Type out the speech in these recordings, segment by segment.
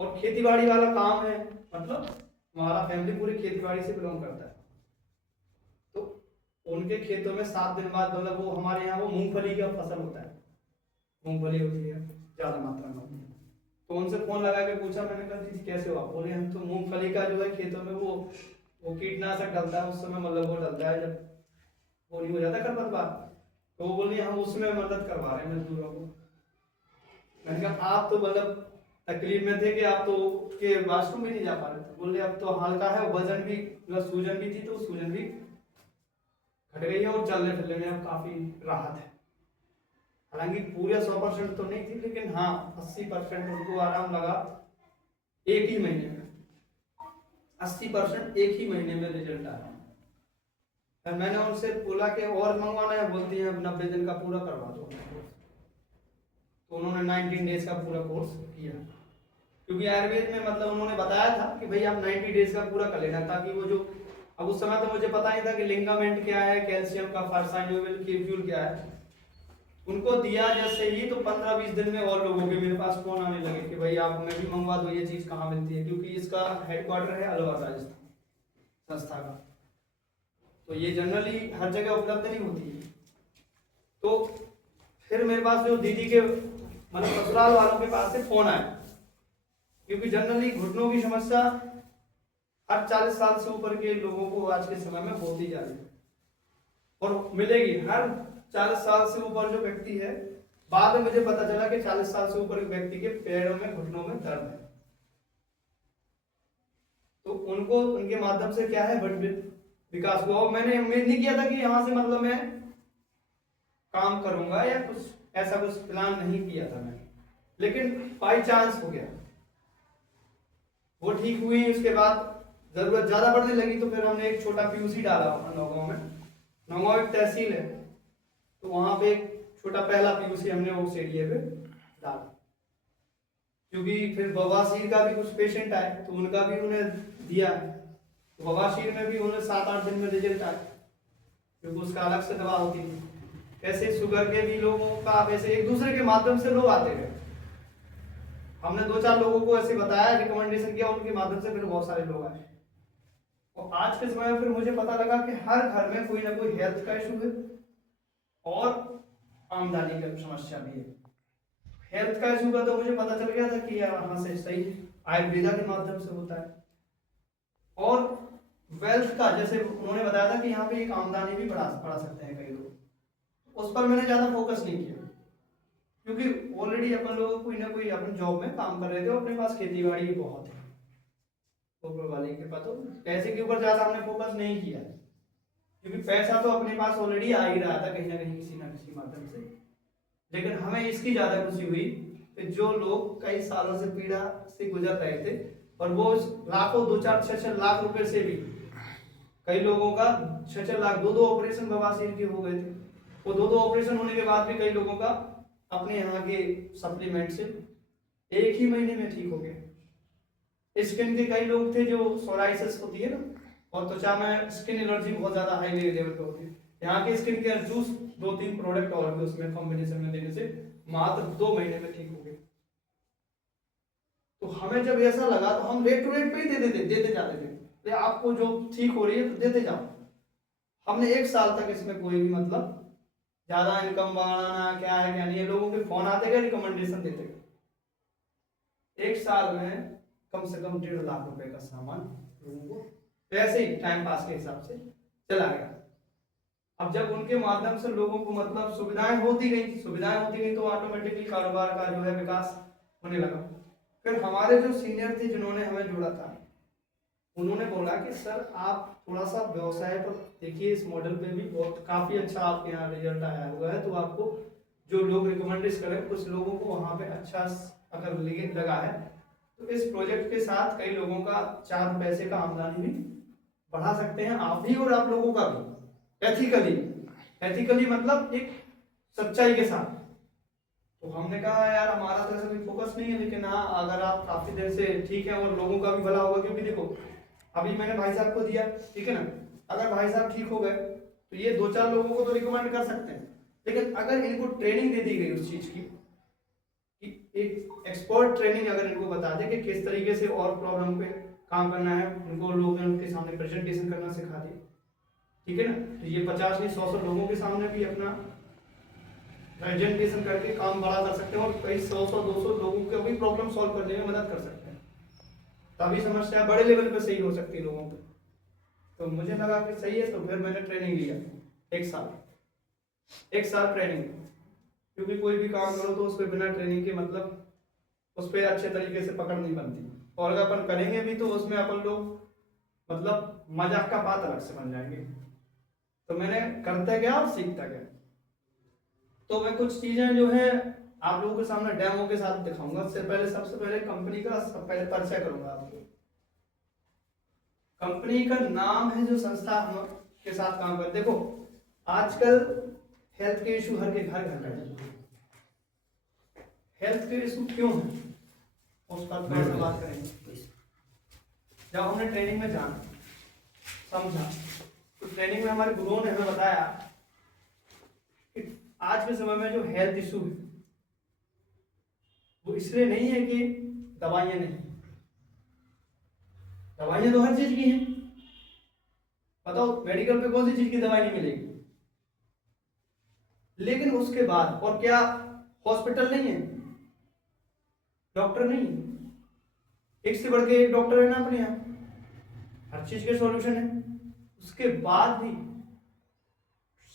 और खेती बाड़ी वाला काम है, मतलब हमारा फैमिली पूरी खेती बाड़ी से बिलोंग करता है। तो उनके खेतों में 7 दिन बाद, मतलब वो हमारे यहाँ वो मूंगफली का फसल होता है, मूंगफली होती है ज़्यादा मात्रा में होती है। तो उनसे फोन लगा के पूछा, मैंने कहा जी कैसे हो आप? बोले हम तो मूंगफली का जो है खेतों में वो कीटनाशक डलता है उस समय, मतलब वो डलता है जब वो नहीं हो जाता खरपतवार, तो वो बोले हम उसमें मदद करवा रहे हैं मजदूरों को। मैंने कहा आप तो मतलब तकलीफ में थे कि आप तो के वाशरूम भी नहीं जा पा रहे थे। बोले अब तो हल्का है, वजन भी मतलब सूजन भी थी तो सूजन भी घट गई है और चलने फिरने में अब काफी राहत है। हालांकि पूरे 100% तो नहीं थी, लेकिन हाँ 80% उनको आराम लगा एक ही महीने में। 80% एक ही महीने में रिजल्ट आया। फिर मैंने उनसे बोला कि और मंगवाना है, बोलती है 90 दिन का पूरा करवा दो। तो उन्होंने 19 डेज का पूरा कोर्स किया, क्योंकि आयुर्वेद में मतलब उन्होंने बताया था कि भाई आप 90 डेज का पूरा कर लेना, ताकि वो जो अब उस समय तो मुझे पता नहीं था कि लिंगामेंट क्या है, कैल्शियम का फर्साइनोविल केफ्यूल क्या है। उनको दिया जैसे ही तो 15-20 दिन में और लोगों के मेरे पास फोन आने लगे कि भाई आप हमें भी मंगवा दो, ये चीज कहाँ मिलती है, क्योंकि इसका हेडक्वार्टर है अलवर राजस्थान संस्था का, तो ये जनरली हर जगह उपलब्ध नहीं होती है। तो फिर मेरे पास जो दीदी के मतलब ससुराल वालों के पास से फोन आया, क्योंकि जनरली घुटनों की समस्या हर 40 साल से ऊपर के लोगों को आज के समय में होती जा रही है और मिलेगी। हर 40 साल से ऊपर जो व्यक्ति है, बाद में मुझे पता चला कि 40 साल से ऊपर के व्यक्ति के पैरों में घुटनों में दर्द है। तो उनको उनके माध्यम से क्या है बड़ी विकास हुआ। और मैंने उम्मीद नहीं किया था कि यहाँ से मतलब मैं काम करूंगा या कुछ ऐसा कुछ प्लान नहीं किया था मैंने, लेकिन बाई चांस हो गया। वो ठीक हुई, उसके बाद जरूरत ज्यादा पड़ने लगी तो फिर हमने एक छोटा पीयूसी डाला अपना नौगांव में। नौगांव एक तहसील है, तो वहां पे एक छोटा पहला पीयूसी हमने उस एरिया पे डाला, क्योंकि फिर बवासीर का भी कुछ पेशेंट आए तो उनका भी उन्हें दिया। बवासीर में भी उन्हें 7-8 दिन में रिजल्ट आया, क्योंकि उसका अलग से दवा होती थी। ऐसे शुगर के भी लोगों का, वैसे एक दूसरे के माध्यम से लोग आते गए। हमने 2-4 लोगों को ऐसे बताया, रिकमेंडेशन किया, उनके माध्यम से फिर बहुत सारे लोग आए। और आज के समय में फिर मुझे पता लगा कि हर घर में कोई ना कोई हेल्थ का इशू है और आमदनी की समस्या भी है। हेल्थ का इशू का तो मुझे पता चल गया था कि यार हाँ से सही आयुर्वेदा के माध्यम से होता है। और वेल्थ का, जैसे उन्होंने बताया था कि यहाँ पे एक आमदनी भी बढ़ा सकते हैं कई लोग, उस पर मैंने ज्यादा फोकस नहीं किया, क्योंकि ऑलरेडी अपन लोग कोई ना कोई अपन जॉब में काम कर रहे थे, अपने पास खेती बाड़ी बहुत है ऊपर वाले के पास, तो पैसे के ऊपर ज्यादा हमने फोकस नहीं किया, क्योंकि पैसा तो अपने पास ऑलरेडी आ ही रहा था कहीं ना किसी माध्यम से। लेकिन हमें इसकी ज्यादा खुशी हुई कि जो लोग कई सालों से पीड़ा से गुजर रहे थे, और वो लाखों 2-4-6 लाख रुपए से भी, कई लोगों का 6 लाख 2 ऑपरेशन बवासीर के हो गए थे। वो 2 ऑपरेशन होने के बाद भी कई लोगों का अपने यहाँ के सप्लीमेंट से 1 ही महीने में ठीक हो गए। स्किन के कई लोग थे जो सोराइसिस होती है ना, और त्वचा में स्किन एलर्जी बहुत ज्यादा हाई लेवल पे होती है, यहाँ के स्किन केयर जूस 2-3 प्रोडक्ट और भी उसमें कॉम्बिनेशन में देने से मात्र 2 महीने में ठीक हो गए। तो हमें जब ऐसा लगा तो हम रेट टू रेट पे ही देते जाते थे, तो आपको जो ठीक हो रही है तो देते जाओ। हमने 1 साल तक इसमें कोई भी मतलब ज्यादा इनकम बढ़ाना क्या है क्या नहीं है, लोगों के फोन आते गए, रिकमेंडेशन देते गए। 1 साल में कम से कम 1.5 लाख रुपए का सामान लोगों को ऐसे ही टाइम पास के हिसाब से चला गया। अब जब उनके माध्यम से लोगों को मतलब सुविधाएं होती गई तो ऑटोमेटिकली कारोबार का जो है विकास होने लगा। फिर हमारे जो सीनियर थे जिन्होंने हमें जोड़ा था, उन्होंने बोला कि सर आप थोड़ा सा व्यवसाय पर देखिए, इस मॉडल पे भी बहुत काफी अच्छा आपके यहाँ रिजल्ट आया हुआ है, तो आपको जो लोग रिकमेंड करें कुछ लोगों को वहां पे अच्छा अगर लगा है तो इस प्रोजेक्ट के साथ कई लोगों का 4 पैसे का आमदनी भी बढ़ा सकते हैं, आप भी और आप लोगों का भी, एथिकली मतलब एक सच्चाई के साथ। तो हमने कहा यार हमारा तो ऐसा कोई फोकस नहीं है, लेकिन हाँ अगर आप काफी देर से ठीक है और लोगों का भी भला होगा, क्योंकि देखो अभी मैंने भाई साहब को दिया, ठीक है ना, अगर भाई साहब ठीक हो गए तो ये 2-4 लोगों को तो रिकमेंड कर सकते हैं, लेकिन अगर इनको ट्रेनिंग दे दी गई उस चीज की कि एक एक्सपर्ट ट्रेनिंग अगर इनको बता दे कि किस तरीके से और प्रॉब्लम पे काम करना है, उनको लोगों के सामने प्रेजेंटेशन करना सिखा दे, ठीक है ना। तो ये 50 नहीं 100 लोगों के सामने भी अपना प्रेजेंटेशन करके काम बड़ा कर सकते हैं और कई 100-200 लोगों को भी प्रॉब्लम सॉल्व करने में मदद कर सकते हैं। तभी समस्या बड़े लेवल पे सही हो सकती है लोगों को। तो मुझे लगा कि सही है, तो फिर मैंने ट्रेनिंग लिया 1 साल ट्रेनिंग, क्योंकि कोई भी काम करो तो उस पर बिना ट्रेनिंग के मतलब उस पर अच्छे तरीके से पकड़ नहीं बनती, और अगर अपन करेंगे भी तो उसमें अपन लोग मतलब मजाक का बात अलग से बन जाएंगे। तो मैंने करता गया और सीखता गया। तो मैं कुछ चीजें जो है आप लोगों के सामने डेमो के साथ दिखाऊंगा। सबसे पहले कंपनी का पहले परिचय करूंगा आपको। कंपनी का नाम है, जो संस्था हम के साथ काम करते, देखो आजकल हेल्थ के इशू हर के घर घर है। हेल्थ के इशू क्यों है उस पर थोड़ा सा बात करेंगे। जब हमने ट्रेनिंग में जाना समझा, तो ट्रेनिंग में हमारे गुरुओं ने हमें बताया कि आज के समय में जो हेल्थ इशू है वो इसलिए नहीं है कि दवाइयां नहीं, दवाइयां तो हर चीज की हैं। बताओ मेडिकल पे कौन सी चीज की दवाई नहीं मिलेगी, लेकिन उसके बाद और क्या हॉस्पिटल नहीं है, डॉक्टर नहीं है, एक से बढ़ के एक डॉक्टर है ना अपने यहाँ, हर चीज के सॉल्यूशन है। उसके बाद भी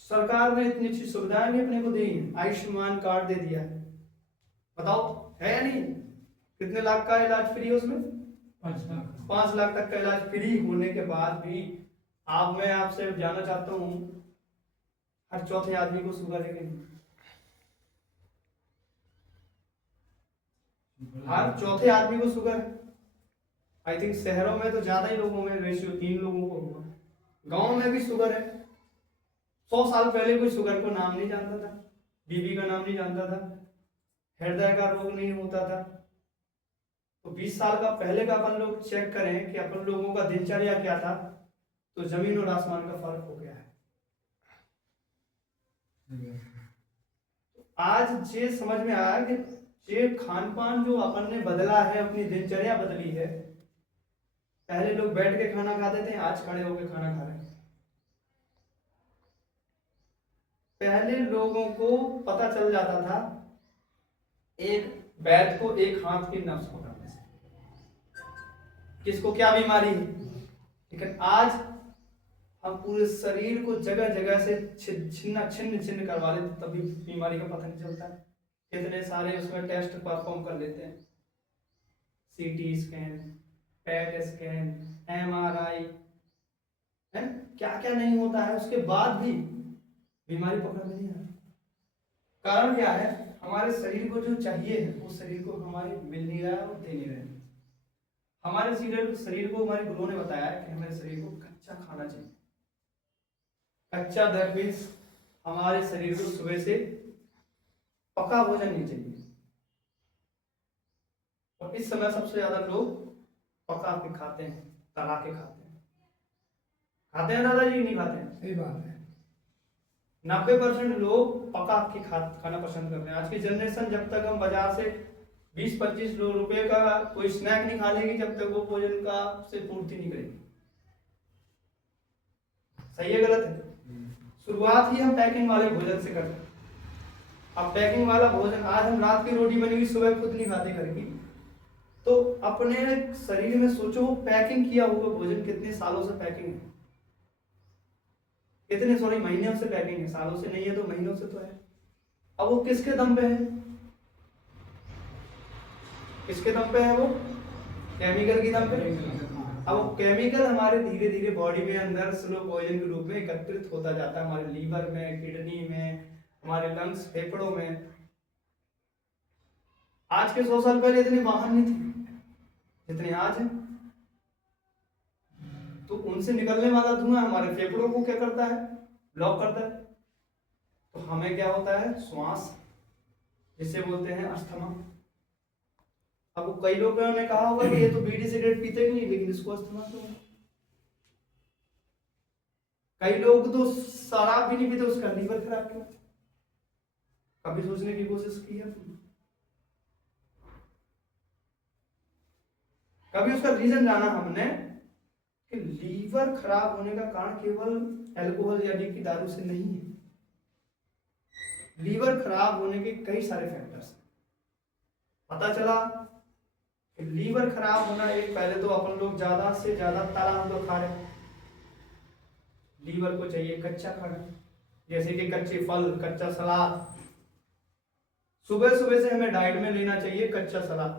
सरकार ने इतनी अच्छी सुविधाएं भी अपने को दी है, आयुष्मान कार्ड दे दिया है। बताओ है या नहीं, कितने लाख का इलाज फ्री है उसमें, 5 लाख तक का इलाज फ्री होने के बाद भी मैं आपसे जानना चाहता हूं, हर चौथे आदमी को शुगर है कि नहीं? हर चौथे आदमी को शुगर है। आई थिंक शहरों में तो ज्यादा ही लोगों में रेशियो 3 लोगों को होगा, गांव में भी शुगर है। 100 साल पहले कोई शुगर को नाम नहीं जानता था, बीबी का नाम नहीं जानता था, हृदय का रोग नहीं होता था। तो 20 साल का पहले का अपन लोग चेक करें कि अपन लोगों का दिनचर्या क्या था, तो जमीन और आसमान का फर्क हो गया है। आज ये समझ में आया कि ये खान पान जो अपन ने बदला है, अपनी दिनचर्या बदली है। पहले लोग बैठ के खाना खाते थे, आज खड़े होकर खाना खा रहे हैं। पहले लोगों को पता चल जाता था एक वैद्य को एक हाथ की नब्ज पकड़ने से किसको क्या बीमारी है, लेकिन आज हम पूरे शरीर को जगह जगह से छिन्न छिन्न करवा लेते, तभी बीमारी का पता नहीं चलता। कितने सारे उसमें टेस्ट परफॉर्म कर लेते हैं, CT scan, PET scan, MRI है, क्या क्या नहीं होता है, उसके बाद भी बीमारी पकड़ में नहीं आ रही। कारण क्या है, हमारे शरीर को जो चाहिए है वो शरीर को हमारे मिल नहीं रहा है और दे नहीं रहे हैं। हमारे शरीर को हमारे गुरुओं ने बताया है कि हमारे शरीर को कच्चा खाना चाहिए। कच्चा दैट मीन्स हमारे शरीर को सुबह से पका भोजन नहीं चाहिए। और इस समय सबसे ज्यादा लोग पका के खाते हैं, तला के खाते हैं दादाजी, नहीं खाते हैं? सही बात है। 90% लोग पका के खाना पसंद करते हैं। आज की जनरेशन जब तक हम बाजार से 20-25 रुपए का कोई स्नैक नहीं खा लेगी, जब तक वो भोजन का से पूर्ति नहीं करेगी। सही है गलत है? शुरुआत ही हम पैकिंग वाले भोजन से करते हैं। अब पैकिंग वाला भोजन, आज हम रात की रोटी बनेगी सुबह खुद नहीं खाते घर की, तो अपने शरीर में सोचो पैकिंग किया हुआ भोजन कितने सालों से पैकिंग है, कितने महीनों से पैकिंग है, सालों से नहीं है तो महीनों से तो है। अब वो किसके दम पे है, किसके दम पे है, वो केमिकल की दम पे। अब वो केमिकल हमारे धीरे धीरे बॉडी में अंदर स्लो पॉइजन के रूप में एकत्रित होता जाता है, हमारे लीवर में, किडनी में, हमारे लंग्स, फेफड़ों में। आज के 100 साल पहले इतने वाहन नहीं थे जितने आज हैं, तो उनसे निकलने वाला धुआं हमारे फेफड़ों को क्या करता है, ब्लॉक करता है। तो हमें क्या होता है, श्वास, जिसे बोलते हैं अस्थमा। अब कई लोगों ने कहा होगा कि ये तो बीड़ी सिगरेट पीते ही नहीं, लेकिन इसको अस्थमा क्यों है? कई लोग तो शराब भी नहीं पीते, उसका लीवर खराब क्यों? कभी सोचने की कोशिश की है? कभी उसका रीजन जाना हमने कि लीवर खराब होने का कारण केवल अल्कोहल या की दारू से नहीं है। लीवर खराब होने के कई सारे फैक्टर्स हैं। पता चला कि लीवर खराब होना, एक पहले तो अपन लोग ज्यादा से ज्यादा तला हम लोग खा रहे हैं। लीवर को चाहिए कच्चा खाना, जैसे कि कच्चे फल, कच्चा सलाद। सुबह सुबह से हमें डाइट में लेना चाहिए कच्चा सलाद,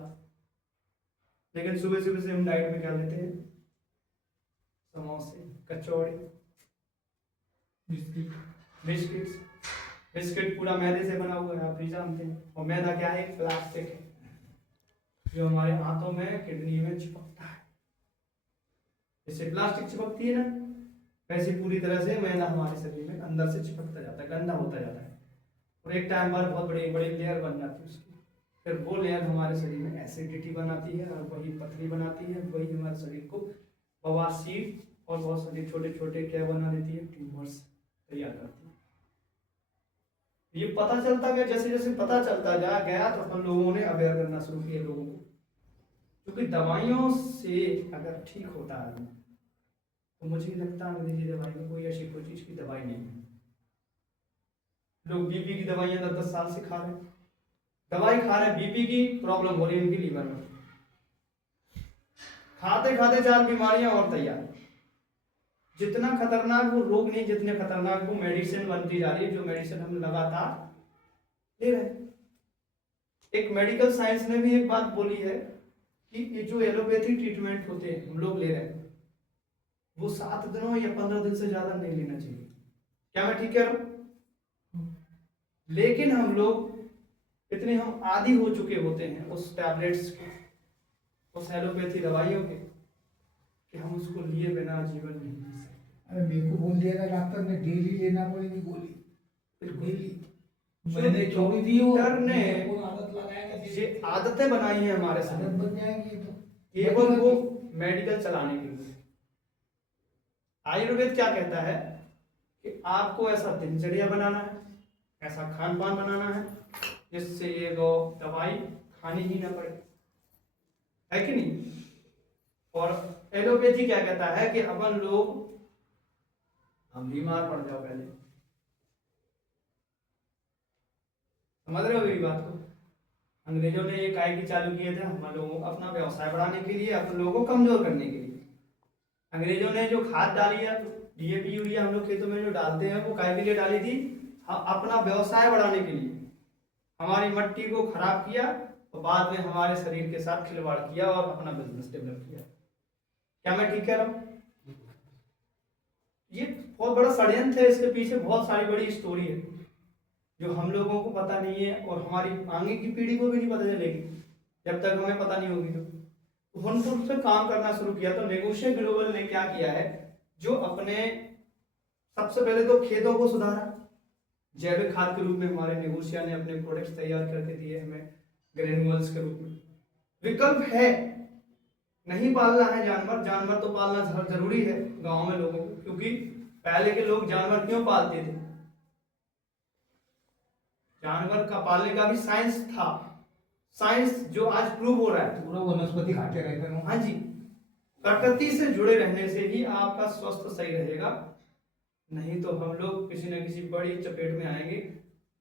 लेकिन सुबह सुबह से हम डाइट में क्या लेते हैं? समोसे, कचौड़ी, बिस्किट्स। बिस्किट पूरा मैदे से बना हुआ है, आप भी जानते हैं। और मैदा क्या है? प्लास्टिक है, जो हमारे हाथों में, किडनी में चिपकता है। जैसे प्लास्टिक चिपकती है ना, वैसे पूरी तरह से मैदा हमारे शरीर में अंदर से चिपकता जाता है, गंदा होता जाता है, और एक टाइम पर बहुत बड़ी बड़ी लेयर बन जाती है उसकी। फिर वो लेयर हमारे शरीर में एसिडिटी बनाती है, और वही पथरी बनाती है, वही हमारे शरीर को बवासीर और बहुत सारे छोटे छोटे क्या बना देती है? ट्यूमर्स तैयार करती है। ये पता चलता गया, जैसे जैसे पता चलता जा गया तो हम लोगों ने अवेयर करना शुरू किया लोगों को, क्योंकि दवाइयों से अगर ठीक होता है तो मुझे लगता है अंग्रेजी दवाई में कोई ऐसी कोई चीज की दवाई नहीं है। लोग बीपी की दवाइयां 10-10 साल से खा रहे हैं, दवाई खा रहे हैं, बीपी की प्रॉब्लम हो रही है उनकी लीवर में, खाते खाते 4 बीमारियां और तैयार। जितना खतरनाक वो रोग नहीं, जितने खतरनाक वो मेडिसिन बनती जा रही है, जो मेडिसिन हम लगातार ले रहे हैं। एक मेडिकल साइंस ने भी एक बात बोली है कि ये जो एलोपैथी ट्रीटमेंट होते हैं हम लोग ले रहे हैं, वो 7 दिनों या 15 दिन से ज्यादा नहीं लेना चाहिए। क्या मैं ठीक कह रहा हूं? लेकिन हम लोग इतने हम आदी हो चुके होते हैं उस टैबलेट्स के, उस एलोपैथी दवाइयों के, कि हम उसको लिए बिना जीवन नहीं जी सकते। अरे मेरे को बोल दिया था डॉक्टर ने डेली लेना पड़ेगी गोली, डेली। मैंने छोड़ी थी वो, डॉक्टर ने आदत लगाएगा, ये आदतें बनाई हैं हमारे साथ, आदत बन जाएगी तो केवल वो मेडिकल चलाने के लिए। आयुर्वेद क्या कहता है कि आपको ऐसा दिनचर्या बनाना है, ऐसा खान पान बनाना है जिससे ये दवाई खानी ही ना पड़े, है कि नहीं? और एलोपैथी क्या कहता है कि अपन लोग, हम बीमार पड़ जाओ पहले, समझ रहे हो मेरी बात को? अंग्रेजों ने ये काय की चालू किए थे हम लोगों को अपना व्यवसाय बढ़ाने के लिए, अपन लोगों को कमजोर करने के लिए। अंग्रेजों ने जो खाद डाली है, डीएपी यूरिया हम लोग खेतों में जो डालते हैं, वो काय के लिए डाली थी? अपना व्यवसाय बढ़ाने के लिए। हमारी मिट्टी को खराब किया और बाद में हमारे शरीर के साथ खिलवाड़ किया और अपना बिजनेस डेवलप किया। क्या मैं ठीक कह रहा हूं? ये बहुत बड़ा षड्यंत्र है, इसके पीछे बहुत सारी बड़ी स्टोरी है जो हम लोगों को पता नहीं है, और हमारी आगे की पीढ़ी को भी नहीं पता चलेगी जब तक हमें पता नहीं होगी। तो हम तो उस पर काम करना शुरू किया। तो नेगोशिएट ग्लोबल ने क्या किया है, जो अपने सबसे पहले तो खेतों को सुधारा, जैविक खाद के रूप में हमारे नेगोशिया ने अपने प्रोडक्ट्स तैयार करके दिए हमें ग्रेनुअल्स के रूप में। विकल्प है, नहीं पालना है जानवर, जानवर तो पालना जरूरी है गांव में लोगों को, क्योंकि पहले के लोग जानवर क्यों पालते थे? जानवर का पालने का भी साइंस था, साइंस जो आज प्रूव हो रहा है। पूरा वनस्पति खाते रहते हैं। हाँ जी, प्रकृति से जुड़े रहने से ही आपका स्वास्थ्य सही रहेगा, नहीं तो हम लोग किसी न किसी बड़ी चपेट में आएंगे।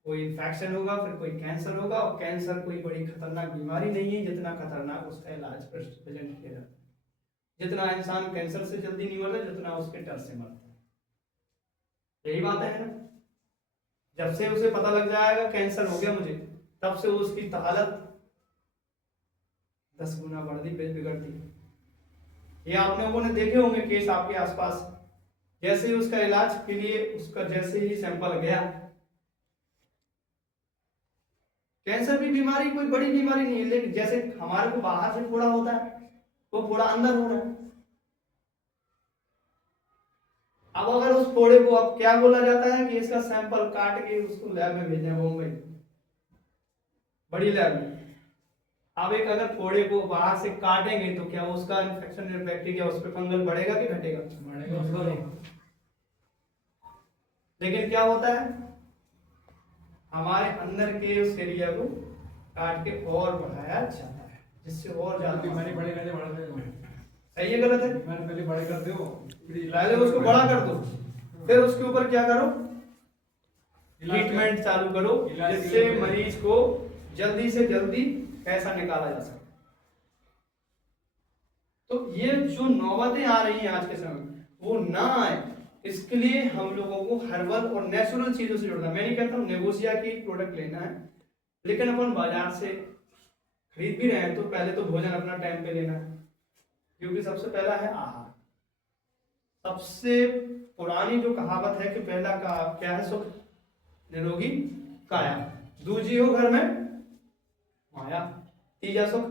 कोई इन्फेक्शन होगा, फिर कोई कैंसर होगा, और कैंसर कोई बड़ी खतरनाक बीमारी नहीं है जितना खतरनाक उसका इलाज प्रेजेंट किया जाता है। जितना इंसान कैंसर से जल्दी नहीं मरता, जितना उसके डर से मरता है। यही बात है ना? जब से उसे पता लग जाएगा कैंसर हो गया मुझे, तब से उसकी हालत 10 गुना बढ़ती बिगड़ती। ये आप लोगों ने देखे होंगे केस आपके आसपास, जैसे ही उसका इलाज के लिए उसका जैसे ही सैंपल गया, कैंसर भी बीमारी कोई बड़ी बीमारी नहीं है, लेकिन जैसे हमारे को बाहर से फोड़ा होता है, वो फोड़ा अंदर हो रहा है। अब अगर उस फोड़े को अब क्या बोला जाता है कि इसका सैंपल काट के उसको लैब में भेजना है, मुंबई बड़ी लैब में। अब एक अगर फोड़े को बाहर से काटेंगे तो क्या उसका इन्फेक्शन या बैक्टीरिया उस पर फंगल बढ़ेगा कि घटेगा? बढ़ेगा। लेकिन क्या होता है, हमारे अंदर के उस एरिया को काट के और बढ़ाया जाता है। जिससे और ज्यादा बीमारी बड़े करते बढ़ रहे हो। सही है गलत है? बीमारी पहले बड़े कर दो, पहले उसको बड़ा कर दो, फिर उसके ऊपर क्या करो, ट्रीटमेंट चालू करो, जिससे मरीज को जल्दी से जल्दी पैसा निकाला जा सके। तो ये जो नौबतें आ रही हैं आज के समय में, वो ना आए, इसके लिए हम लोगों को हर्बल और नेचुरल चीजों से जुड़ना। मैं नहीं कहता हूँ नेगोशिया की प्रोडक्ट लेना है, लेकिन अपन बाजार से खरीद भी रहे हैं तो पहले तो भोजन अपना टाइम पे लेना है, क्योंकि सबसे पहला है आहार। सबसे पुरानी जो कहावत है कि पहला का क्या है, सुख निरोगी काया, दूजी हो घर में माया, तीजा सुख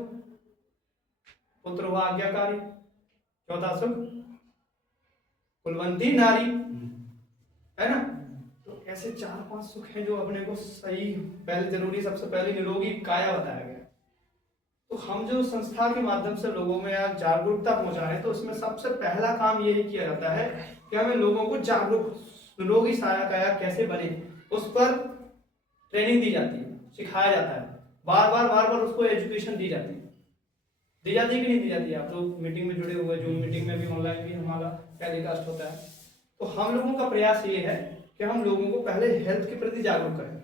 पुत्र व आज्ञाकारी, चौथा सुख कुलवंती नारी, है ना। तो ऐसे 4-5 सुख हैं जो अपने को सही, पहले जरूरी, सबसे पहले निरोगी काया बताया गया। तो हम जो संस्था के माध्यम से लोगों में आज जागरूकता पहुंचा रहे हैं, तो उसमें सबसे पहला काम यही किया जाता है कि हमें लोगों को जागरूक, निरोगी काया कैसे बने, उस पर ट्रेनिंग दी जाती है, सिखाया जाता है, बार बार उसको एजुकेशन दी जाती है कि नहीं दी जाती है? आप लोग मीटिंग में जुड़े हुए, जूम मीटिंग में भी, ऑनलाइन भी हमारा टेलीकास्ट होता है। तो हम लोगों का प्रयास ये है कि हम लोगों को पहले हेल्थ के प्रति जागरूक करें,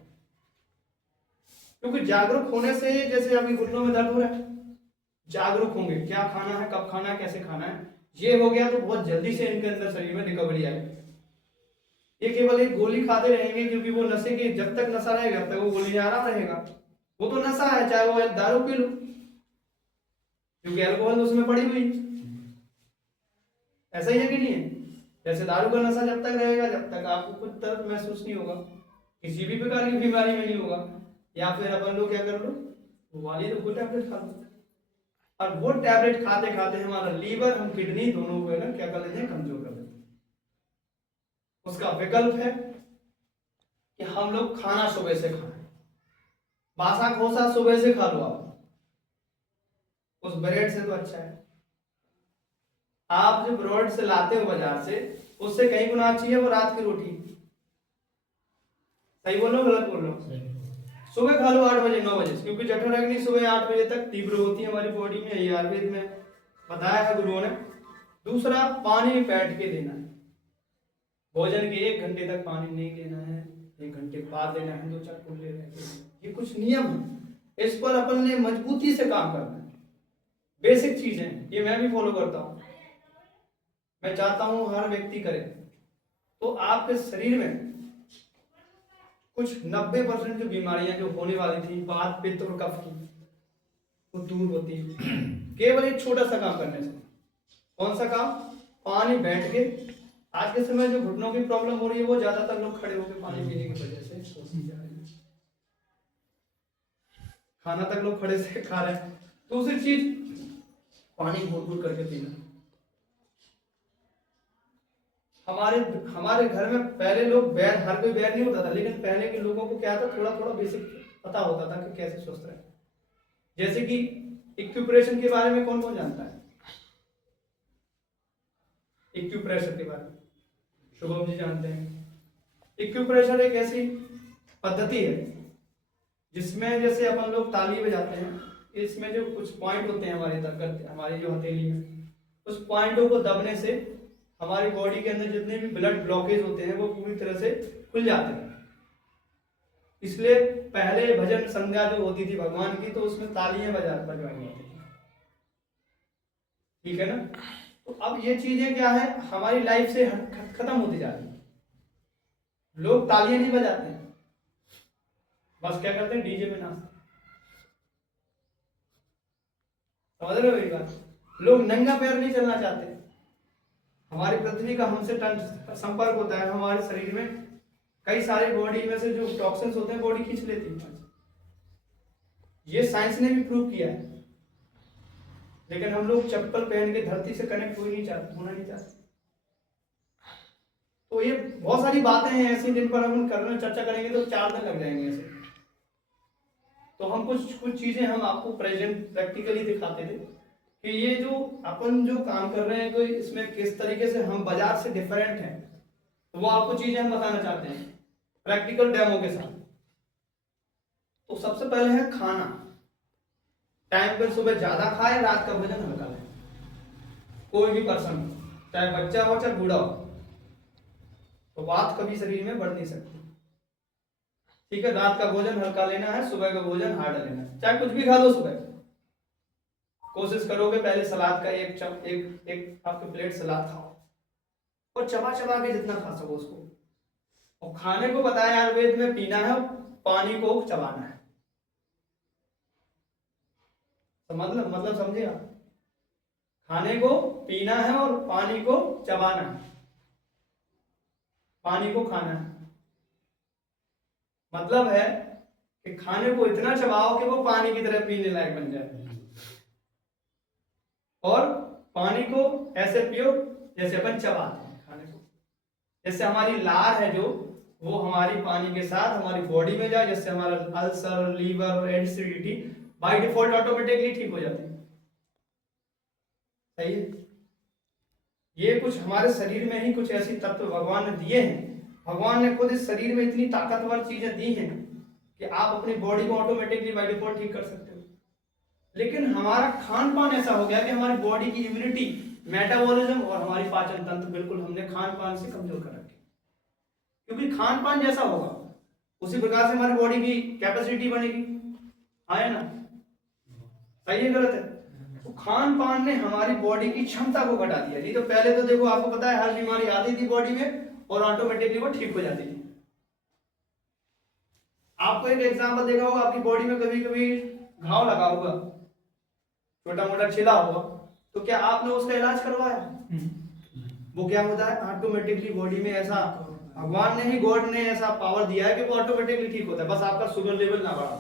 क्योंकि जागरूक होने से, जैसे अभी घुटनों में दर्द हो रहा है, जागरूक होंगे क्या खाना है, कब खाना है, कैसे खाना है, ये हो गया तो बहुत जल्दी से इनके अंदर शरीर में रिकवरी आएगी। ये केवल एक गोली खाते रहेंगे, क्योंकि वो नशे की, जब तक नशा रहेगा तब तक वो गोली आराम रहेगा। वो तो नशा है, चाहे वो दारू पी लो, क्योंकि अल्कोहल उसमें पड़ी हुई। ऐसा ही है कि नहीं है? जैसे दारू का नशा जब तक रहेगा, जब तक आपको कुछ दर्द महसूस नहीं होगा, किसी भी प्रकार की बीमारी में नहीं होगा, या फिर अपन लोग क्या कर लो, वो वाली तो टैबलेट खा लो, और वो टैबलेट खाते खाते हमारा लीवर, हम किडनी दोनों को ना क्या कर लेते हैं, कमजोर कर लेते हैं। उसका विकल्प है कि हम लोग खाना सुबह से खाएं, बासा खोसा सुबह से खा लो आप, उस ब्रेड से तो अच्छा है। आप जो ब्रेड से लाते हो बाजार से, उससे कहीं गुना अच्छी है वो रात की रोटी। सही बोलो गलत बोल रहा हूं? सुबह खा लो 8 बजे 9 बजे, क्योंकि जठराग्नि सुबह 8 बजे तक तीव्र होती है हमारी बॉडी में, ये आयुर्वेद में बताया है गुरुओं ने। दूसरा, पानी बैठ के देना है, भोजन के 1 घंटे तक पानी नहीं लेना है, 1 घंटे बाद लेना है, 2-4 कुल्ले लेना है। ये कुछ नियम है, इस पर अपन ने मजबूती से काम करना है। बेसिक चीजें ये मैं भी फॉलो करता हूं, मैं चाहता हूं हर व्यक्ति करे, तो आपके शरीर में कुछ 90% जो बीमारियां जो होने वाली थी, वात पित्त और कफ की, वो दूर होती है केवल एक छोटा सा काम करने से। कौन सा काम? पानी बैठ के। आज के समय जो घुटनों की प्रॉब्लम हो रही है, वो ज्यादातर लोग खड़े होकर पानी पीने की वजह से होती जा रही है। खाना तक लोग खड़े से खा रहे हैं। दूसरी चीज, पानी घूट-घूट करके पीना। हमारे घर में पहले लोग बैर, हर कोई बैर नहीं होता था, लेकिन पहले के लोगों को क्या था, थोड़ा थोड़ा बेसिक पता होता था कि कैसे स्वस्थ रहे। जैसे कि एक्यूप्रेशर के बारे में कौन कौन जानता है? एक्यूप्रेशर के बारे में शुभम जी जानते हैं। एक्यूप्रेशर एक ऐसी पद्धति है जिसमें जैसे अपन लोग ताली बजाते हैं, इसमें जो कुछ पॉइंट होते हैं हमारी जो हथेली में, उस पॉइंटों को दबने से हमारी बॉडी के अंदर जितने भी ब्लड ब्लॉकेज होते हैं वो पूरी तरह से खुल जाते हैं। इसलिए पहले भजन संध्या जो होती थी भगवान की, तो उसमें तालियां बजवाई जाती थी, ठीक है ना। तो अब ये चीजें क्या है, हमारी लाइफ से खत्म होती जा रही है। लोग तालियां नहीं बजाते हैं, बस क्या करते हैं, डीजे में नाचते। समझ रहे हो मेरी बात? लोग नंगा पैर नहीं चलना चाहते। हमारी पृथ्वी का हमसे संपर्क होता है, हमारे शरीर में कई सारे बॉडी में से जो टॉक्सिन्स होते हैं बॉडी खींच लेती है। ये साइंस ने भी प्रूव किया है, लेकिन हम लोग चप्पल पहन के धरती से कनेक्ट होना नहीं चाहते। तो ये बहुत सारी बातें हैं ऐसी जिन पर हम चर्चा करेंगे तो 4 दिन लग जाएंगे ऐसे। तो हम कुछ चीजें हम आपको प्रेजेंट प्रैक्टिकली दिखाते थे कि ये जो अपन जो काम कर रहे हैं, तो इसमें किस तरीके से हम बाजार से डिफरेंट हैं, तो वो आपको चीजें हम बताना चाहते हैं प्रैक्टिकल डेमो के साथ। तो सबसे पहले है खाना। टाइम पर सुबह ज्यादा खाए, रात का भोजन हल्का लें। कोई भी पर्सन, चाहे बच्चा हो चाहे बूढ़ा हो, तो वात कभी शरीर में बढ़ नहीं सकती। ठीक है, रात का भोजन हल्का लेना है, सुबह का भोजन हार्ड लेना है। चाहे कुछ भी खा लो सुबह, कोशिश करोगे पहले सलाद का एक आपके प्लेट सलाद खाओ, और चबा चबा के जितना खा सको उसको। और खाने को बताया आयुर्वेद में पीना है, पानी को चबाना है। तो मतलब समझे आप? खाने को पीना है और पानी को चबाना है, पानी को खाना है। मतलब है कि खाने को इतना चबाओ कि वो पानी की तरह पीने लायक बन जाए, और पानी को ऐसे पियो जैसे अपन चबाते हैं खाने को। जैसे हमारी लार है जो, वो हमारी पानी के साथ हमारी बॉडी में जाए, जैसे हमारा ulcer, liver, acidity by default automatically ठीक हो जाती है। सही है? ये कुछ हमारे शरीर में ही कुछ ऐसी तत्व भगवान ने दिए हैं। भगवान ने खुद इस शरीर में इतनी ताकतवर चीजें दी हैं कि आप अपनी बॉडी को ऑटोमेटिकली बाय डिफॉल्ट ठीक कर सकते हो। लेकिन हमारा खान पान ऐसा हो गया कि हमारी बॉडी की इम्यूनिटी, मेटाबॉलिज्म और हमारी पाचन तंत्र बिल्कुल हमने खान पान से कमजोर कर रखी। क्योंकि खान पान जैसा होगा उसी प्रकार से हमारी बॉडी की कैपेसिटी बनेगी। आया ना? सही है गलत है? तो खान पान ने हमारी बॉडी की क्षमता को घटा दिया। नहीं तो पहले तो देखो, आपको पता है हर बीमारी आती थी बॉडी में और ऑटोमेटिकली वो ठीक हो जाती थी। आपको एक एग्जांपल देखा होगा, आपकी बॉडी में कभी कभी घाव लगा होगा, छोटा मोटा छिला होगा, तो क्या आपने उसका इलाज करवाया? वो क्या होता है, ऑटोमेटिकली बॉडी में ऐसा भगवान ने ही, गॉड ने ऐसा पावर दिया है कि वो ऑटोमेटिकली ठीक होता है। बस आपका शुगर लेवल ना बढ़ा।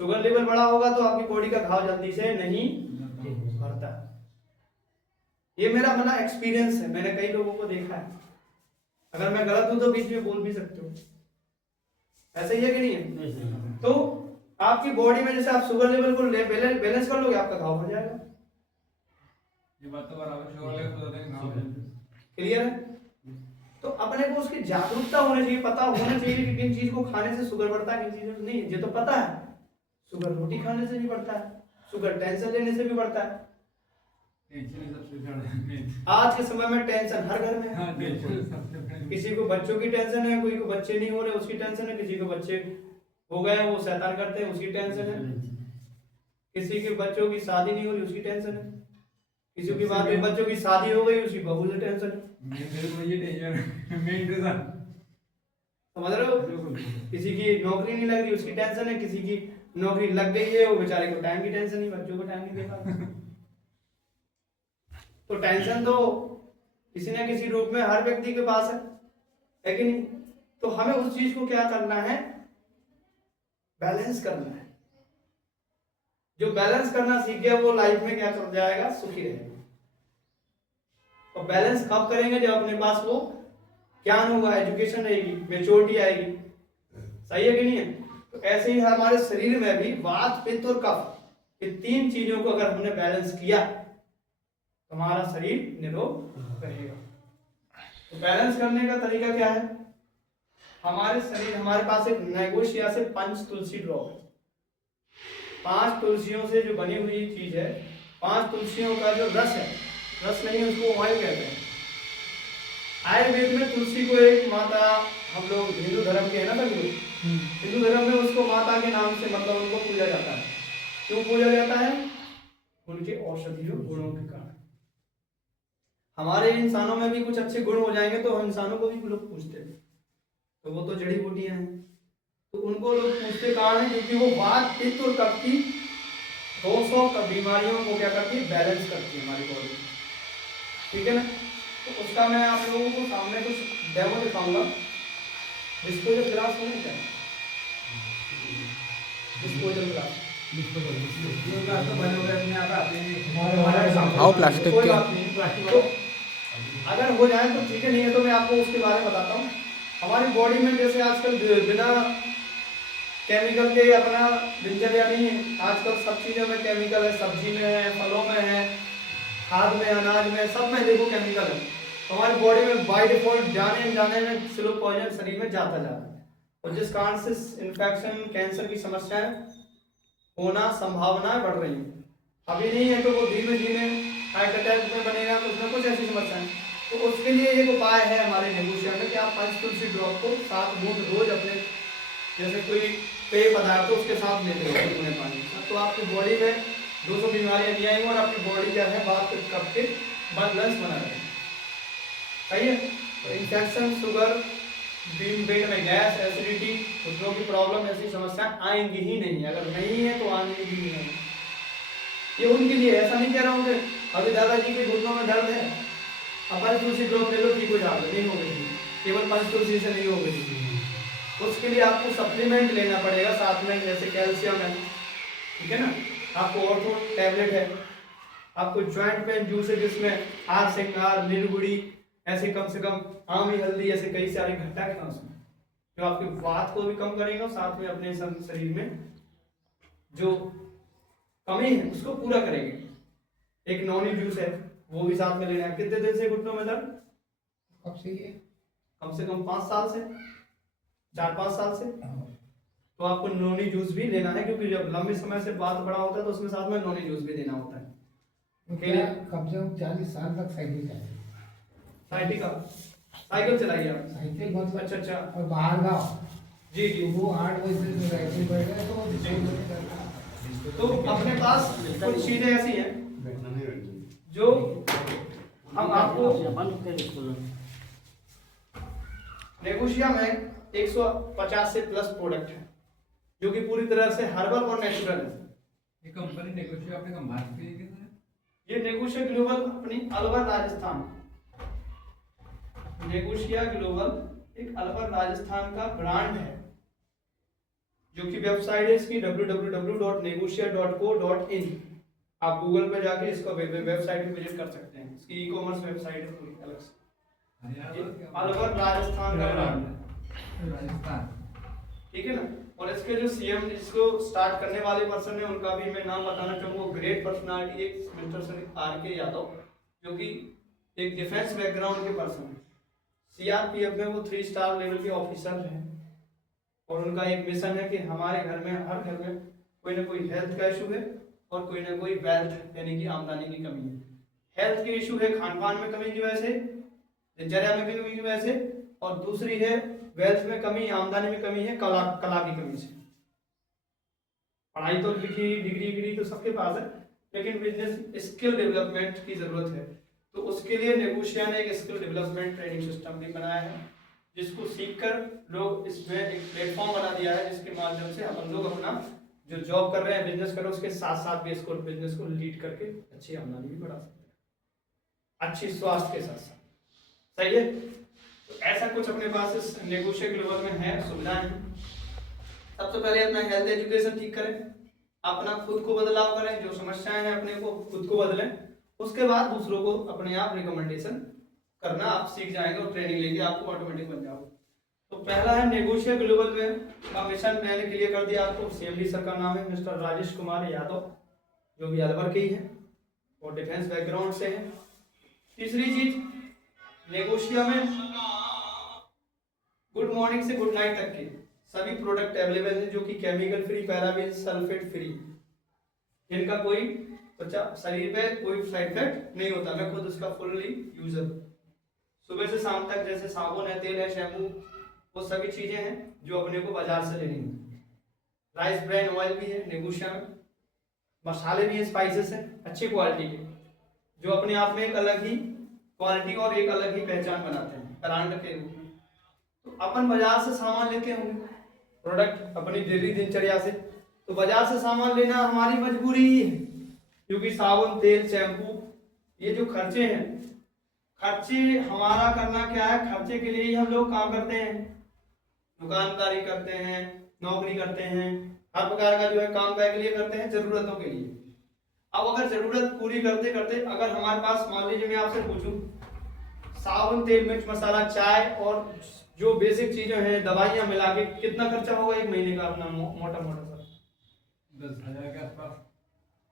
शुगर लेवल बढ़ा होगा तो आपकी बॉडी का घाव जल्दी से नहीं भरता। ये मेरा बना एक्सपीरियंस है, मैंने कई लोगों को देखा है। अगर मैं गलत हूं तो बीच में बोल भी सकते हो। ऐसे ही है कि नहीं है? तो आपकी बॉडी में जैसे आप शुगर लेवल को बैलेंस कर लोगे, आपका घाव भर जाएगा। ये बात तो बराबर, शुगर लेवल तो देंगे घाव। क्लियर है? तो अपने को उसकी जागरूकता होनी चाहिए, पता होना चाहिए कि किन चीज को खाने से शुगर बढ़ता है, किन चीजों से नहीं। ये तो पता है, शुगर रोटी खाने से भी बढ़ता है, शुगर टेंशन लेने से भी बढ़ता है। टेंशन सबसे ज्यादा आज के समय में टेंशन हर घर में है। हाँ, टेंशन सबसे बड़ी। किसी को बच्चों की टेंशन है, कोई को बच्चे नहीं हो रहे उसकी टेंशन है, किसी को बच्चे हो गए वो शैतान करते हैं उसकी टेंशन है, किसी के बच्चों की शादी नहीं हो रही उसकी टेंशन है, किसी की बात में बच्चों की शादी हो गई उसकी बहू से टेंशन है। मेरे को ये टेंशन मेन रीजन, समझ रहे हो? किसी की नौकरी नहीं लग रही उसकी टेंशन है, किसी की नौकरी लग गई है वो बेचारे को टाइम की टेंशन नहीं, बच्चों को टाइम नहीं दे पा। तो टेंशन तो किसी न किसी रूप में हर व्यक्ति के पास है कि नहीं? तो हमें उस चीज को क्या करना है, बैलेंस करना है। जो बैलेंस करना सीख गया वो लाइफ में क्या कर जाएगा, सुखी रहेगा। तो बैलेंस कब करेंगे, जब अपने पास वो ज्ञान होगा, एजुकेशन रहेगी, मेच्योरिटी आएगी। सही है कि नहीं है? तो ऐसे ही हमारे शरीर में भी वात, पित्त और कफ, ये तीन चीजों को अगर हमने बैलेंस किया तो हमारा शरीर निरोग रहेगा। तो बैलेंस करने का तरीका क्या है? हमारे शरीर, हमारे पास एक नेगोशिया से 5 तुलसी ड्रॉप है। 5 तुलसियों से जो बनी हुई चीज है, 5 तुलसियों का जो रस है, रस नहीं उसको ऑयल कहते हैं। आयुर्वेद में तुलसी को एक माता, हम लोग हिंदू धर्म के हैं ना सभी लोग, हिंदू धर्म में उसको माता के नाम से मतलब उनको पूजा जाता है। क्यों पूजा जाता है? उनके औषधीय गुणों के कारण। हमारे इंसानों में भी कुछ अच्छे गुण हो जाएंगे तो हम इंसानों को भी लोग पूछते हैं, तो वो तो जड़ी बूटियां हैं, तो उनको लोग पूछते कारण है क्योंकि वो वात, पित्त और कफ की 200 बीमारियों को क्या करती है, बैलेंस करती है हमारी बॉडी। ठीक है ना? तो उसका मैं आप लोगों को सामने कुछ डेमो दिखाऊंगा। डिस्पोजल ग्लास होने क्या, डिस्पोजल ग्लास आओ प्लास्टिक के। तो अगर हो जाए तो ठीक है, नहीं है तो मैं आपको उसके बारे में बताता हूँ। हमारी बॉडी में जैसे आजकल बिना केमिकल के अपना दिनचर्या नहीं है। आजकल सब चीज़ों में केमिकल है, सब्जी में है, फलों में है, खाद में, अनाज में, सब में देखो केमिकल है। तो हमारी बॉडी में बाय डिफॉल्ट जाने में स्लो पॉइजन शरीर में जाता है, और जिस कारण से इन्फेक्शन, कैंसर की समस्याएं होना संभावनाएं बढ़ रही हैं। अभी नहीं है तो वो धीमे धीमे हार्ट अटैक में बनेगा, कुछ ना कुछ ऐसी समस्याएं। तो उसके लिए एक उपाय है हमारे नेगोशिया में कि आप पंचतुलसी ड्रॉप को 7 बूंद रोज अपने जैसे कोई पेय पदार्थ हो उसके साथ लेते हो गुनगुने पानी, तो आपकी बॉडी में 200 बीमारियां नहीं आएंगी और आपकी बॉडी क्या है बात कब के बैलेंस बना रहेगी। सही है। तो इन्फेक्शन, शुगर, पेट में गैस, एसिडिटी, घुटनों की प्रॉब्लम, ऐसी समस्या आएंगी ही नहीं। अगर नहीं है तो आने ही नहीं है। ये उनके लिए, ऐसा नहीं कह रहा हूँ कि अभी दादाजी के घुटनों में दर्द है अब पंचतुलसी ड्रॉप ले लो ठीक हो जाएगा, नहीं होगी। केवल पंचतुलसी से नहीं होगी, उसके लिए आपको सप्लीमेंट लेना पड़ेगा साथ में, जैसे कैल्शियम है, ठीक है ना। आपको ऑर्थो टैबलेट है, आपको ज्वाइंट पेन जूस है जिसमें हार सिंगार, निर्गुड़ी, ऐसे कम से कम आमी हल्दी, ऐसे कई सारे घटक हैं उसमें जो आपके वात को भी कम करेंगे, साथ में अपने शरीर में जो कमी है उसको पूरा करेंगे। एक नॉनी जूस है वो भी साथ में लेना है। कितने दिन से घुटनों में दर्द? कब से ये? कम से कम 5 साल से, 4-5 साल से। तो आपको नॉनी जूस भी लेना है, क्योंकि जब लंबे समय से बात बड़ा होता है तो उसमें साथ में नॉनी जूस भी देना होता है। कम से कम 40 साल तक साइकिल चलाए। साइकिल चलाइए आप? साइकिल मतलब अच्छा। और बाहर गाँव जी जी। वो 8 बजे से साइकिल बैठ गए तो अपने पास कुछ चीजें ऐसी हैं जो हम आपको नेगोशिया में 150 से प्लस प्रोडक्ट है जो कि पूरी तरह से हर्बल और नेचुरल है। ये कंपनी नेगोशिया अपने कम भारत की है? ये नेगोशिया ग्लोबल अपनी अलवर राजस्थान, नेगोशिया ग्लोबल एक अलवर राजस्थान का ब्रांड है जो कि वेबसाइट है इसकी www.negotia.co.in। आप गूगल पे जाके इसका वेबसाइट पे विजिट कर सकते हैं। इसकी ई-कॉमर्स वेबसाइट है पूरी अलग से। अलवर राजस्थान का ब्रांड है, राजस्थान, ठीक है ना। और इसके जो सीएम इसको स्टार्ट करने वाले पर्सन है उनका भी मैं नाम बताना चाहूंगा। ग्रेट पर्सनालिटी एक मिस्टर आर.के. यादव जो कि एक डिफेंस बैकग्राउंड के पर्सन है। सीआरपीएफ में वो 3 स्टार लेवल के ऑफिसर हैं और उनका एक मिशन है कि हमारे घर में, हर घर में कोई ना कोई हेल्थ का इशू है और कोई ना कोई वेल्थ यानी कि आमदनी की कमी है। हेल्थ के इशू है खान पान में कमी की वजह से, दिनचर्या में कमी की वजह से, और दूसरी है वेल्थ में कमी, आमदनी में कमी है कला की कमी से। पढ़ाई तो डिग्री तो सबके पास है, लेकिन बिजनेस स्किल डेवलपमेंट की जरूरत है। तो उसके लिए नेगोशिया ने एक स्किल डेवलपमेंट ट्रेनिंग सिस्टम भी बनाया है जिसको सीखकर लोग इसमें एक प्लेटफॉर्म बना दिया है जिसके माध्यम से हम लोग अपना जो जॉब कर रहे हैं, बिजनेस कर रहे हैं, उसके साथ साथ भी इसको बिजनेस को लीड करके अच्छी आमदनी भी बढ़ा सकते हैं, अच्छी स्वास्थ्य के साथ साथ। सही है। तो ऐसा कुछ अपने पास इस नेगोशिया ग्लोबल में है, सुविधाएं हैं। सबसे पहले अपना हेल्थ एजुकेशन ठीक करें, अपना खुद को बदलाव करें, जो समस्याएं हैं अपने को खुद को बदलें, उसके बाद दूसरों को अपने आप रिकमेंडेशन करना आप सीख जाएंगे और ट्रेनिंग लेके आपको ऑटोमेटिक बन जाओगे। तो पहला है नेगोशिया ग्लोबल में का मिशन मैंने क्लियर कर दिया आपको। सीएमडी सर का नाम है मिस्टर राजेश कुमार यादव जो भी अलवर के ही है और डिफेंस बैकग्राउंड से है। तीसरी चीज, नेगोशिया में गुड मॉर्निंग से गुड नाइट तक के सभी प्रोडक्ट अवेलेबल हैं जो कि chemical free, paraben, sulphate free, जिनका कोई शरीर पे कोई साइड इफेक्ट नहीं होता। मैं खुद उसका फुल्ली यूजर, सुबह से शाम तक, जैसे साबुन है, तेल है, शैम्पू, वो सभी चीजें हैं जो अपने को बाजार से लेनी है। राइस ब्रांड ऑयल भी है नेगोशिया में, मसाले भी हैं, स्पाइसेस हैं अच्छी क्वालिटी के जो अपने आप में एक अलग ही क्वालिटी और एक अलग ही पहचान बनाते हैं ब्रांड के रूप में। तो अपन बाजार से सामान लेते होंगे प्रोडक्ट अपनी डेली दिनचर्या से, तो बाजार से सामान लेना हमारी मजबूरी ही है क्योंकि साबुन, तेल, शैम्पू, ये जो खर्चे हैं, खर्चे हमारा करना क्या है, खर्चे के लिए ही हम लोग काम करते हैं, दुकानदारी करते हैं, नौकरी करते हैं, हर प्रकार का जो है काम के लिए करते हैं, जरूरतों के लिए। अब अगर जरूरत पूरी करते करते अगर हमारे पास, मान लीजिए मैं आपसे पूछूं, साबुन, तेल, मिर्च मसाला, चाय और जो बेसिक चीजें हैं, दवाइयां मिला के कितना खर्चा होगा एक महीने का अपना मोटा मोटा सा? 10,000 के आसपास।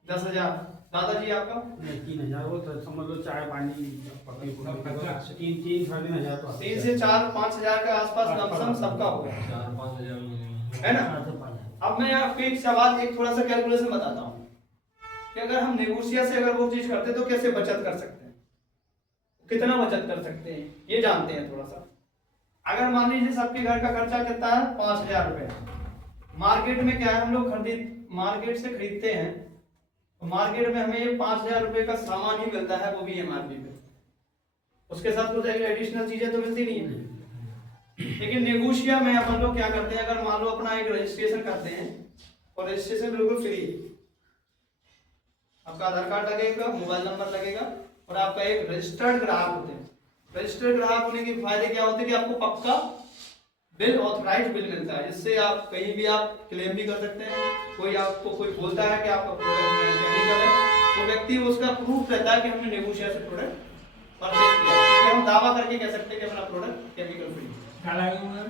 10,000। दादाजी आपका? 3,000 वो तो समझ लो, चाय पानी तीन 3-3.5 तो 3 से 4-5 हजार के आसपास लमसम सबका होगा, 4-5 हजार है ना। अब मैं आपको एक सवाल, एक थोड़ा सा कैलकुलेशन बताता हूँ कि अगर हम नेगोशिया से अगर वो चीज करते तो कैसे बचत कर सकते हैं, कितना बचत कर सकते हैं, ये जानते हैं थोड़ा सा। अगर मान लीजिए सबके घर का खर्चा कितना है, 5,000 रुपए। मार्केट में क्या है, हम लोग मार्केट से खरीदते हैं, तो मार्केट में हमें ये 5,000 रुपए का सामान ही मिलता है, वो भी एमआरपी पे। उसके साथ कुछ एडिशनल चीजें तो मिलती नहीं है। लेकिन नेगोशिया में अपन लोग क्या करते हैं, अगर मान लो अपना एक रजिस्ट्रेशन करते हैं, और रजिस्ट्रेशन बिल्कुल फ्री है, आपका आधार कार्ड लगेगा, मोबाइल नंबर लगेगा, और आपका एक रजिस्टर्ड ग्राहक होते हैं। रजिस्टर्ड ग्राहक होने के फायदे क्या होते हैं कि आपको पक्का बिल, ऑथराइज बिल मिलता है, जिससे आप कहीं भी आप क्लेम भी कर सकते हैं। कोई आपको कोई बोलता है कि आपका प्रोडक्ट केमिकल है, तो व्यक्ति उसका प्रूफ रहता है कि हमने नेगोशिया से प्रोडक्ट परचेज किया है, कि हम दावा करके कह सकते हैं कि अपना प्रोडक्ट केमिकल फ्री है। क्या लगेगा